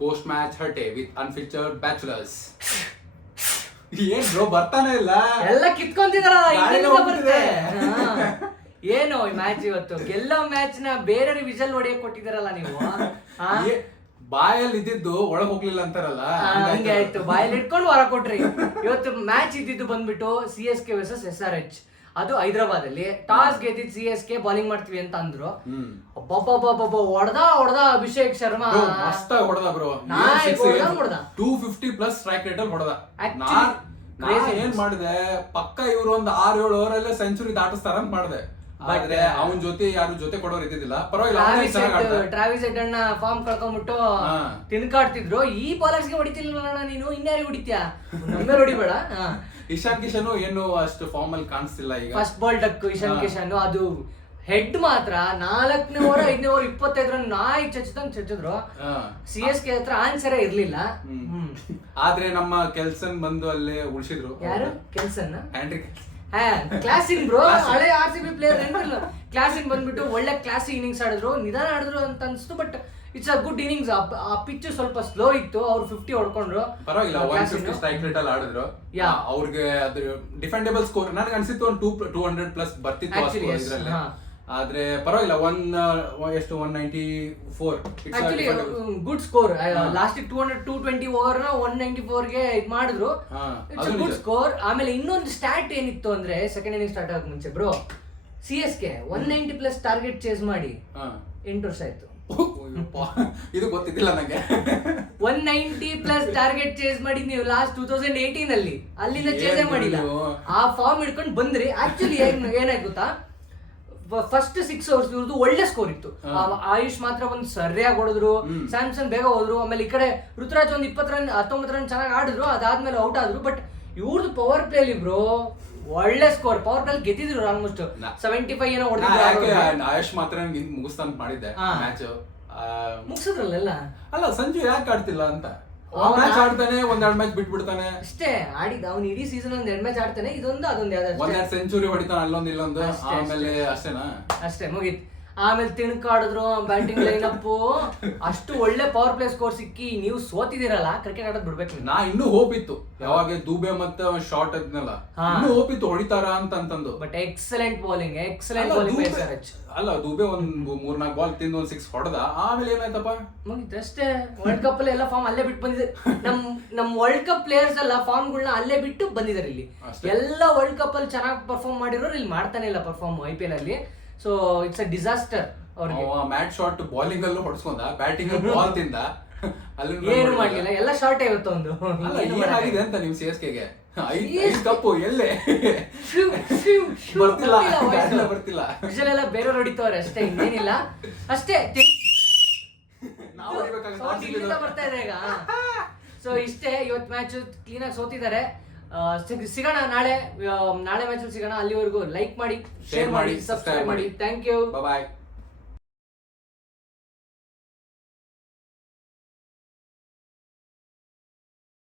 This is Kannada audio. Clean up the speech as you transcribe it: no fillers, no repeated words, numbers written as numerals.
post match hurte with unfeatured bachelors. ಏನ್ ಬ್ರೋ ಬರ್ತಾನೆ ಇಲ್ಲ, ಎಲ್ಲ ಕಿತ್ಕೊಂತಿದಾರಲ್ಲ ಬರುತ್ತೆ. ಏನು ಈ ಮ್ಯಾಚ್ ಇವತ್ತು ಗೆಲ್ಲೋ ಮ್ಯಾಚ್ ನ ಬೇರೆ ವಿಷಲ್ ಹೊಡೆಯಕ್ ಕೊಟ್ಟಿದಾರಲ್ಲ ನೀವು. ಬಾಯಲ್ಲಿ ಇದ್ದಿದ್ದು ಒಳಗ್ ಹೋಗ್ಲಿಲ್ಲ ಅಂತಾರಲ್ಲ, ಹಂಗೆ ಆಯ್ತು. ಬಾಯಲ್ಲಿ ಇಟ್ಕೊಂಡು ಹೊರ ಕೊಟ್ರಿ. ಇವತ್ತು ಮ್ಯಾಚ್ ಇದ್ದಿದ್ದು ಬಂದ್ಬಿಟ್ಟು CSK ವರ್ಸಸ್ SRH. ಅದು ಹೈದರಾಬಾದ್ ಅಲ್ಲಿ ಟಾಸ್ ಗೆದ್ದಿದ್ CSK ಬೌಲಿಂಗ್ ಮಾಡ್ತೀವಿ ಅಂತ ಅಂದ್ರು. ಹೊಡೆದ ಅಭಿಷೇಕ್ ಶರ್ಮಾ ಮಸ್ತಾಗಿ ಹೊಡೆದ ಬ್ರೋ. 250 ಪ್ಲಸ್ ಸ್ಟ್ರೈಕ್ ರೇಟ್ ಅಲ್ಲಿ ಹೊಡೆದ. ಏನ್ ಮಾಡಿದೆ, ಪಕ್ಕ ಇವ್ರು ಒಂದು 6-7 ಓವರ್ ಅಲ್ಲೇ ಸೆಂಚುರಿ ದಾಟಿಸ್ತಾರ ಅಂತ ಮಾಡಿದೆ. ಆದ್ರೆ ಅವನ್ ಜೊತೆ ಯಾರು ಜೊತೆ ಕೊಡೋರು ಇದ್ದಿದ್ದಿಲ್ಲ. ಪರವಾಗಿಲ್ಲ, ಟ್ರಾವಿಸ್ ಹೆಡ್ ಅನ್ನ ಫಾರ್ಮ್ ಕಳ್ಕೊಂಡ್ಬಿಟ್ಟು ತಿನ್ಕಾಡ್ತಿದ್ರು. ಈ ಬಾಲರ್ಸ್ ಗೆ ಹೊಡಿತಿಲ್ಲ ನೀನು, ಇನ್ಯಾರಿಗೆ ಹೊಡಿತ್ಯಾ? ನಮ್ಮೇಲೆ ಹೊಡಿಬೇಡ. ಇಶಾನ್ ಕಿಶನ್ ಏನು ಅಷ್ಟು ಫಾರ್ಮ್ ಅಲ್ಲಿ ಕಾಣಿಸ್ತಿಲ್ಲ ಈಗ. First ball duck Ishan Kishan, ಅದು ಹೆಡ್ ಮಾತ್ರ 4ನೇ ಓವರ್ 5ನೇ ಓವರ್ 25 ರನ್ ನಾಯಿ ಚಚ್ಚಿದ್ರು. CSK ಹತ್ರ ಆನ್ಸರೇ ಇರ್ಲಿಲ್ಲ. ಆದ್ರೆ ನಮ್ಮ ಕೆಲ್ಸನ್ ಬಂದು ಅಲ್ಲೇ ಉಳಿಸಿದ್ರು. ಯಾರು ಕೆಲ್ಸನ್? ಹ್ಯಾಂಡ್ರಿ ಕ್ಲಾಸಿನ್ ಬ್ರೋ, ಹಳೆ RCB ಪ್ಲೇಯರ್ ಏನಿಲ್ಲ. ಕ್ಲಾಸಿನ್ ಬಂದ್ಬಿಟ್ಟು ಒಳ್ಳೆ ಕ್ಲಾಸಿ ಇನ್ನಿಂಗ್ಸ್ ಆಡಿದ್ರು, ನಿಧಾನ ಆಡಿದ್ರು ಅಂತ ಅನ್ಸ್ತು. But it's a good innings. ಆ ಪಿಚ್ ಸ್ವಲ್ಪ ಸ್ಲೋ ಇತ್ತು, ಅವ್ರು 50 ಹೊಡ್ಕೊಂಡ್ರು. ಪರವಾಗಿಲ್ಲ, 150 ಸ್ಟ್ರೈಕ್ ರೇಟ್ ಅಲ್ಲಿ ಆಡಿದ್ರು. ಅವ್ರಿಗೆ ಅದು ಡಿಫೆಂಡೇಬಲ್ ಸ್ಕೋರ್ ನನಗೆ ಅನ್ಸಿತ್ತು. ಒಂದು 200 ಪ್ಲಸ್ ಬರ್ತಿತ್ತು ಇದ್ರಲ್ಲಿ. ಆದ್ರೆ ಪರವಾಗಿಲ್ಲ, 194 actually good score. Last 220 over 194 ಗೆ ಇದ್ ಮಾಡಿದ್ರು. Good score. ಆಮೇಲೆ ಇನ್ನೊಂದು ಸ್ಟಾಟ್ ಏನಿತ್ತು ಅಂದ್ರೆ, ಸೆಕೆಂಡ್ ಇನ್ನಿಂಗ್ ಸ್ಟಾರ್ಟ್ ಆಗಕ್ ಮುಂಚೆ bro, CSK 190 plus target chase ಮಾಡಿ 8 ವರ್ಷ ಆಯ್ತು. ಇದು ಗೊತ್ತಿದ್ದಿಲ್ಲ ನಂಗೆ. 190 ಪ್ಲಸ್ ಟಾರ್ಗೆಟ್ ಚೇಸ್ ಮಾಡಿದ್ ನೀವು ಲಾಸ್ಟ್ 2018 ಅಲ್ಲಿ. ಅಲ್ಲಿಂದ ಚೇಸೇ ಮಾಡಿಲ್ಲ. ಆ ಫಾರ್ಮ್ ಹಿಡ್ಕೊಂಡು ಬಂದ್ರಿ. ಆಕ್ಚುಲಿ ಏನಾಯ್ತು ಗೊತ್ತಾ, ಫಸ್ಟ್ 6 ಓವರ್ಸ್ ಇವ್ರದ್ದು ಒಳ್ಳೆ ಸ್ಕೋರ್ ಇತ್ತು. ಆಯುಷ್ ಮಾತ್ರ ಒಂದು ಸರಿಯಾಗಿ ಹೊಡೆದ್ರು, ಸ್ಯಾಮ್ಸನ್ ಬೇಗ ಹೋದ್ರು. ಆಮೇಲೆ ಈ ಕಡೆ ಋತುರಾಜ್ ಒಂದು 20 ರನ್ 19 ರನ್ ಚೆನ್ನಾಗಿ ಆಡಿದ್ರು. ಅದಾದ್ಮೇಲೆ ಔಟ್ ಆದ್ರು. ಬಟ್ ಇವ್ರದ್ದು ಪವರ್ ಪ್ಲೇ ಅಲ್ಲಿ ಬ್ರೋ ಒಳ್ಳೆ ಸ್ಕೋರ್. ಪವರ್ ಪ್ಲೇ ಗೆದ್ದಿದ್ರು ಆಲ್ಮೋಸ್ಟ್ 75 ಏನೋ ಹೊಡೆದಿದ್ರು. ಆಯುಷ್ ಮಾತ್ರ ಮುಗಿಸ್ತಾನ ಮಾಡಿದ್ದೆ ಮ್ಯಾಚ್. ಮುಗಿಸಿದ್ರಲ್ಲ. ಅಲ್ಲ, ಸಂಜು ಯಾಕೆ ಆಡ್ತಿಲ್ಲ ಅಂತ. ಮ್ಯಾಚ್ ಆಡ್ತಾನೆ, 1-2 ಮ್ಯಾಚ್ ಬಿಟ್ಬಿಡ್ತಾನೆ ಅಷ್ಟೇ. ಆಡಿದ ಅವ್ನು ಇಡೀ ಸೀಸನ್ 1-2 ಮ್ಯಾಚ್ ಆಡ್ತಾನೆ. ಇದೊಂದು ಅದೊಂದು ಯಾವ್ದು ಸೆಂಚುರಿ ಹೊಡಿತಾನೆ, ಅಲ್ಲೊಂದು ಇಲ್ಲೊಂದು. ಆಮೇಲೆ ಅಷ್ಟೇ ಮುಗೀತು. ಆಮೇಲೆ ತಿಣಕಾಡಿದ್ರು ಬ್ಯಾಟಿಂಗ್ ಲೈನ್ ಅಪ್. ಅಷ್ಟು ಒಳ್ಳೆ ಪವರ್ ಪ್ಲೇ ಸ್ಕೋರ್ ಸಿಕ್ಕಿ ನೀವು ಸೋತಿದಿರಲ್ಲ. ಕ್ರಿಕೆಟ್ ಆಡೋದ್ ಬಿಡ್ಬೇಕು. ನಾ ಇನ್ನೂ ಹೋಪ್ ಇತ್ತು, ಯಾವಾಗ ದುಬೆ ಮತ್ತೆ ಶಾರ್ಟ್ ಅದ್ನಲ್ಲ, ಇನ್ನೂ ಹೋಪ್ ಇತ್ತು ಹೊಡಿತಾರ ಅಂತಂದು. ಬಟ್ ಎಕ್ಸಲೆಂಟ್ ಬೌಲಿಂಗ್ ಅಲ್ಲ, ದುಬೆ ಒಂದ್ 3-4 ಬಾಲ್ ತಿಂದು ಒಂದ್ 6 ಹೊಡೆದ. ಆಮೇಲೆ ಏನಾಯ್ತಪ್ಪ, ಮುಗಿತು ಅಷ್ಟೇ. ವರ್ಲ್ಡ್ ಕಪ್ ಅಲ್ಲಿ ಎಲ್ಲ ಫಾರ್ಮ್ ಅಲ್ಲೇ ಬಿಟ್ಟು ಬಂದಿದೆ. ನಮ್ ವರ್ಲ್ಡ್ ಕಪ್ ಪ್ಲೇಯರ್ಸ್ ಎಲ್ಲ ಫಾರ್ಮ್ ಗಳನ್ನ ಅಲ್ಲೇ ಬಿಟ್ಟು ಬಂದಿದ್ದಾರೆ. ಇಲ್ಲಿ ಎಲ್ಲ ವರ್ಲ್ಡ್ ಕಪ್ ಅಲ್ಲಿ ಚೆನ್ನಾಗಿ ಪರ್ಫಾರ್ಮ್ ಮಾಡಿರೋರು ಇಲ್ಲಿ ಮಾಡ್ತಾನೆ ಇಲ್ಲ ಪರ್ಫಾರ್ಮ್ IPL ಅಲ್ಲಿ. So it's a disaster. ಅವ್ರಿಗೆ ಮ್ಯಾಚ್ ಶಾಟ್ ಬೌಲಿಂಗ್ ಅಲ್ಲೂ ಹೊಡ್ಸ್ಕೊಂಡ, ಬ್ಯಾಟಿಂಗ್ ಬಾಲ್ ತಿಂದ, ಅಲ್ಲಿ ಏನು ಮಾಡ್ಲಿಲ್ಲ. ಎಲ್ಲ ಶಾರ್ಟ್ ಇವತ್ತು ಒಂದು ಏನಾಗಿದೆ ಅಂತ ನಿಮ್ CSK ಗೆ 5 ಕಪ್ಪು ಎಲ್ಲೇ ಬರ್ತಿಲ್ಲ. ವಿಷಲ್ ಎಲ್ಲ ಬೇರೆಯವ್ರು ಹೊಡಿತವ್ರೆ ಅಷ್ಟೇ, ಇನ್ನೇನಿಲ್ಲ. ಅಷ್ಟೇ ಬರ್ತಾ ಇದೆ ಈಗ. ಸೊ ಇಷ್ಟೇ ಇವತ್ತು ಮ್ಯಾಚ್ ಕ್ಲೀನ್ ಆಗಿ ಸೋತಿದ್ದಾರೆ. ಸಿಗೋಣ ನಾಳೆ ಮ್ಯಾಚ್ ಸಿಗೋಣ. ಅಲ್ಲಿವರೆಗೂ ಲೈಕ್ ಮಾಡಿ, ಶೇರ್ ಮಾಡಿ, ಸಬ್ಸ್ಕ್ರೈಬ್ ಮಾಡಿ. Thank you. ಬಾಯ್.